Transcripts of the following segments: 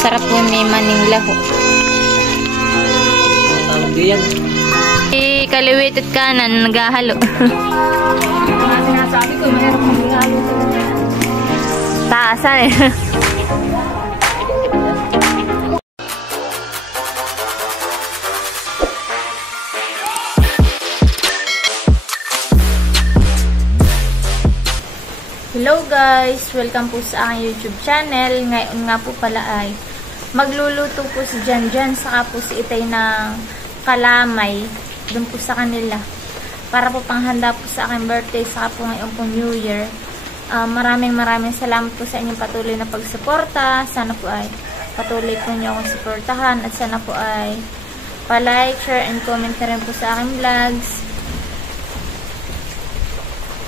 Masarap po, may maning laho. Tawag diyan. Kaliwit at kanan, naghahalo. Sinasabi ko, mayroon kong halo. Taasan eh. Hello guys! Welcome po sa aking YouTube channel. Ngayon nga po pala ay magluluto po si Janjan saka po si Itay ng kalamay doon po sa kanila. Para po panghanda po sa aking birthday saka po ngayon po New Year. Maraming salamat po sa inyong patuloy na pagsuporta. Sana po ay patuloy po niyo akong suportahan at sana po ay pa-like, share, and comment na rin po sa aking vlogs.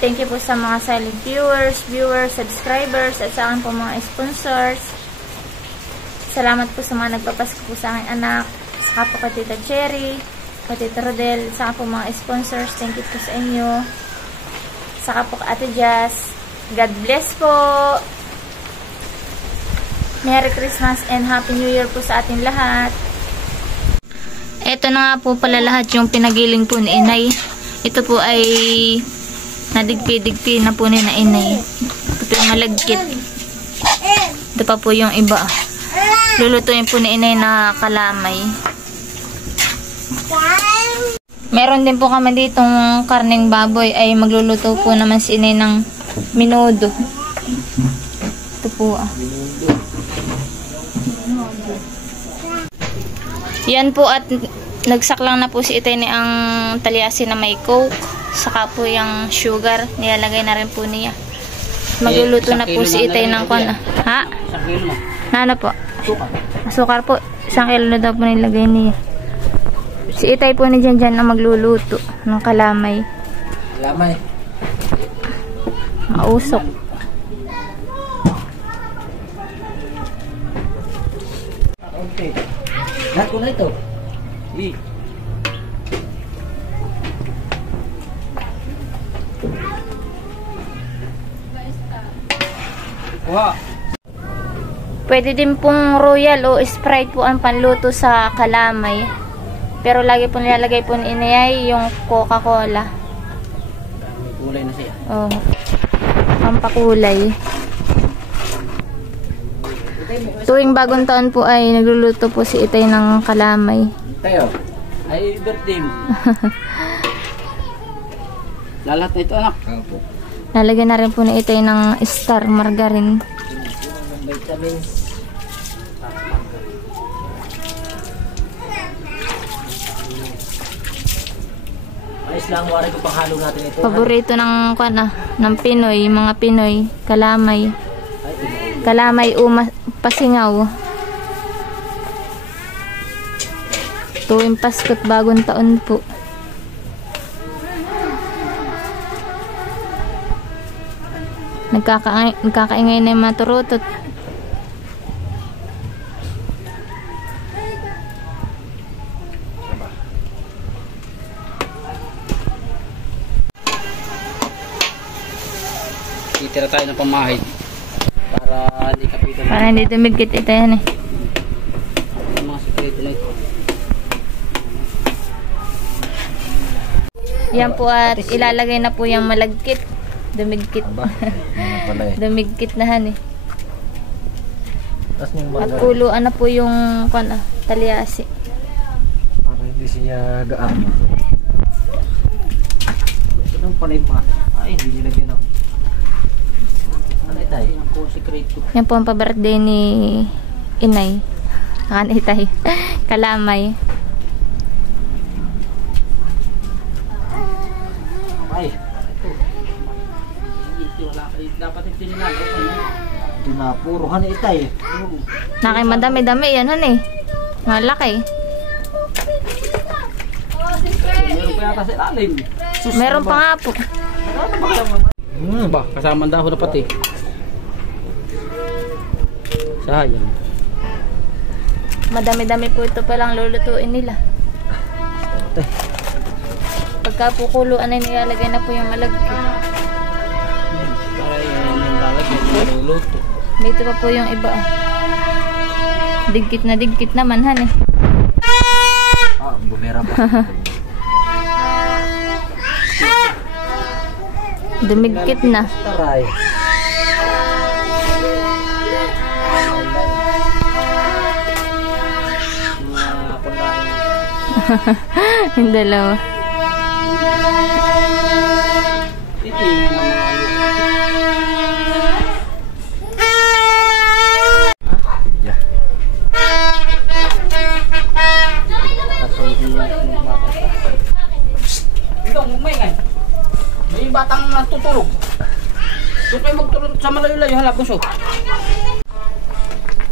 Thank you po sa mga silent viewers, subscribers, at sa akin po mga sponsors. Salamat po sa mga nagpapasko po sa aking anak, saka po kay Tita Cherry, kay Tita Rodel, saka po mga sponsors. Thank you po sa inyo. Saka po kay Ate Jazz. God bless po. Merry Christmas and Happy New Year po sa ating lahat. Ito na nga po pala lahat yung pinagiling po ni Inay. Ito po ay nadigpi-digpi na po ni na Inay. Ito po yung malagkit. Ito pa po yung iba. Lulutuin po ni Inay na kalamay. Meron din po kami ditong karneng baboy ay magluluto po naman si Inay ng minudo. Ito po Yan po at nagsaklang na po si Itay ni ang talyasi na may coke. Saka po yung sugar, nilalagay na rin po niya. Magluluto na po si Itay ng kwan. Ha? 1 kilo na. Ano po? Sukar. Sukar po. 1 kilo na daw po nilagay niya. Si Itay po ni Janjan na magluluto ng kalamay. Kalamay. Mausok. Okay. Lahat ko na ito. Wow. Pwede din pong Royal o Sprite po ang panluto sa kalamay. Pero lagi po nilalagay po ni Inay yung Coca-Cola. May kulay na siya. Oh. Pampakulay. Tuwing bagong taon po ay nagluluto po si Itay ng kalamay. Tayo. Ay birthday mo. Lalat na ito anak. Opo. Lalagyan na rin po ni Itay ng star margarine. Vitamins. Ayos lang, wari ko panghalo natin ito. Paborito ng ng Pinoy, mga Pinoy, kalamay. Kalamay pasingaw. Tuwing Pasko't bagong taon po. Nagkakaingay na yung mga turutot. Titira tayo ng pamahid para hindi kapitan. Para hindi dumigit ito yan eh. Yung mga sekreto na ito. Yan po at ilalagay na po yung malagkit. Dumigkit. Dumigkit na han eh. At kuluan na po yung talyasi. Para hindi siya gaan. Ito ng palima. Ay, hindi nilagyan ako. Ano Itay? Ako sekreto. Yan po ang pa-birthday ni Inay. Akan Itay. Kalamay. Ay. Dapat yung tininalo ko. Pinapuruhan ni Itay. Nakay madami-dami yan han eh. Malaki. Meron pa yata sa ilalim. Meron pa nga po. Ba, kasama ang dahon na pati. Sayang. Madami-dami po ito palang lulutuin nila. Pagka po kuluan ay nilalagay na po yung malagkit. Para yung lalagyan yung luluto. Dito pa po yung iba. Digkit naman, han eh. Ah, bumera pa. Dumigkit na. Taray. Yung dalawa. May batang natutulog. Doon kayo magtulog sa malayo-layo, halabuso.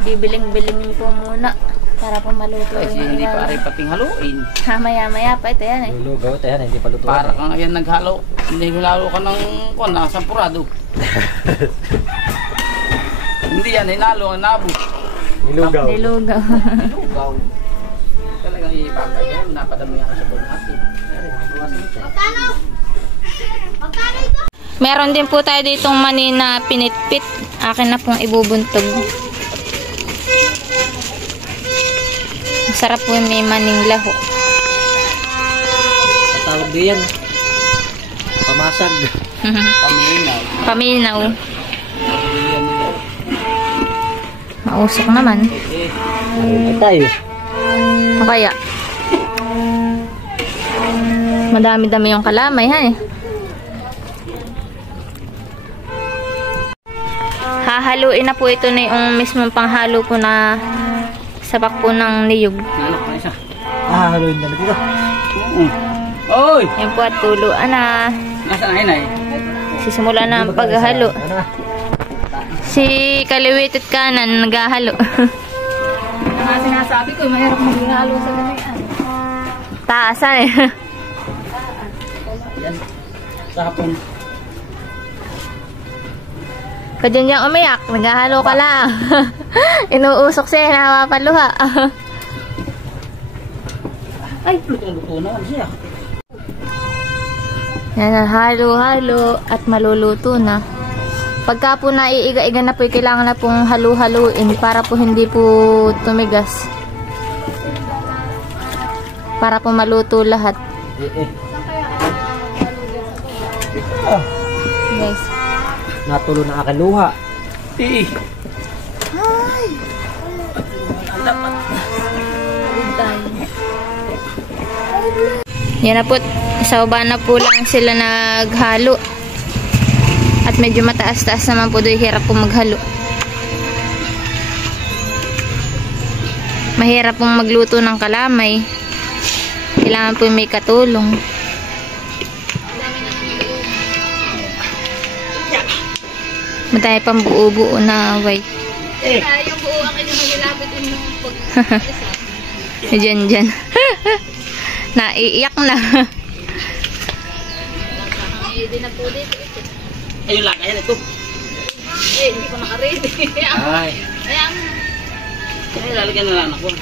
Bibiling-bilingin po muna para po maluto. Kasi hindi pa rin pating haluin. Maya-maya pa ito yan eh. Lulugaw, tayo hindi pa lutuan. Para kang ayan naghalo. Hindi lalo ka ng sampurado. Hindi yan, hinalo ang nabo. Nilugaw. Nilugaw. Lugaw. Talagang ibagay yan, napadami yan sa buong natin. Meron din po tayo ditong mani na pinitpit. Akin na pong ibubuntog. Masarap po yung may maning laho. Tawag din yan. Pamasag. Paminaw. Paminaw. Mausok naman. Ay tayo. O kaya? Madami-dami yung kalamay, ha eh. Hahaluin na po ito na yung mismong panghalo po na sabak po ng niyog. Nanak pa isa. Ah, haluin na dito. Oy! Yan po at tuluan na. Nasaan ay nay? Sisimula na ang paghahalo. Ano? Si kaliwit at kanan naghahalo. Sinasabi ko, mahirap maghalo sa gano'n. Taasan eh. Yan. Sa hapon. Pwede niyang umiyak. Naghahalo ka lang. Inuusok siya. Nawapaluha. Ay, luto-luto naman siya. Yan, halo-halo at maluluto na. Pagka po naiiga-iga na po, kailangan na pong halu-haluin para po hindi po tumigas. Para po maluto lahat. Guys. Natulo na aking luha. Ay! Yan na po. Sa baba na po lang sila naghalo. At medyo mataas-taas naman po doon. Hirap po maghalo. Mahirap pong magluto ng kalamay. Kailangan po may katulong. Matay pang buo-buo na white. Yung buo ang inyong nilapit yung Diyan. Naiiyak na. Hindi na po dito. Ayun lang, ayan ito. Hindi ko nakaready. Ay. Ayan. Ay, lalagyan na lang ako.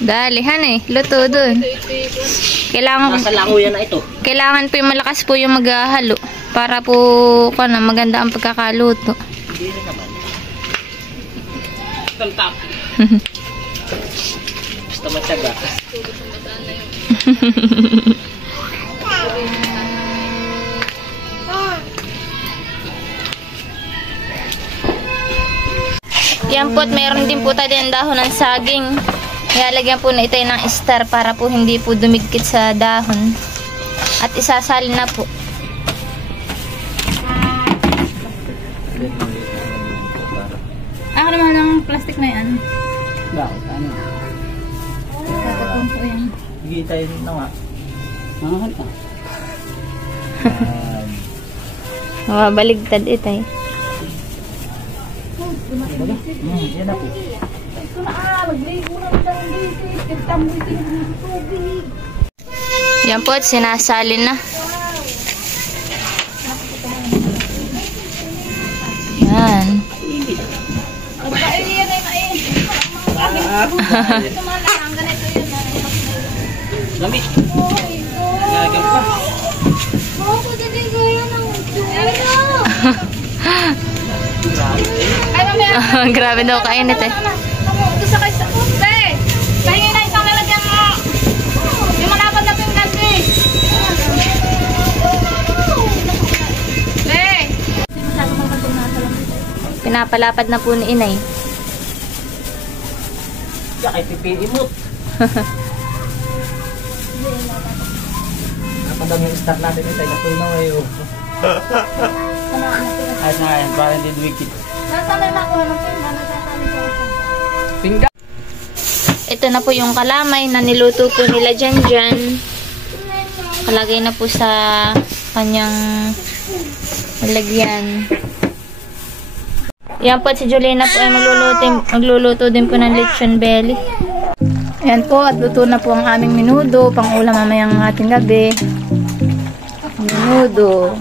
Dalihan eh. Luto dun. Kailangan Languyan na ito. po yung malakas po yung maghahalo. Para po maganda ang pagkakaluto. Hindi rin naman. Tantap. Basta matyaga. Yan po at mayroon din po tayo ng dahon ng saging. Ilalagyan po na ito ng star para po hindi po dumigkit sa dahon. At isasalin na po. Ako naman ng plastic na yan. Bakit? Ano? Tatapon po yan. Higit tayo na nga. Nangahan ka. Mabaligtad ito eh. Yan na po. Ito na magligo na ng bisit. Kitang bisit ng tubig. Yan po at sinasalin na. Yan. Ay, yan ay kain. Ito mga lang, ganito yun. Lamig. Lalagyan pa. Oo, dali ko yan ang tuyo. Ay, mamaya. Grabe daw kainit eh. Ito sa kaisa. Te! Pahingin na isang lalagyan mo. Yung malapad na pinggan, te. Te! Pinapalapad na po ni inay. Diyan kay pipiimot. Napadang yung start natin ito. Natunaw ngayon. Ayos na yan, para hindi duwikit. Nasa na nakuha ng pinggan. Nasasali ko ako. Pinggan! Ito na po yung kalamay na niluto po nila dyan. Kalagay na po sa kanyang lagyan. Yan po, si Jolena po ay magluluto din po ng lechon belly. Ayan po, at luto na po ang aming menudo. Pang ulam mamayang ating gabi. Menudo.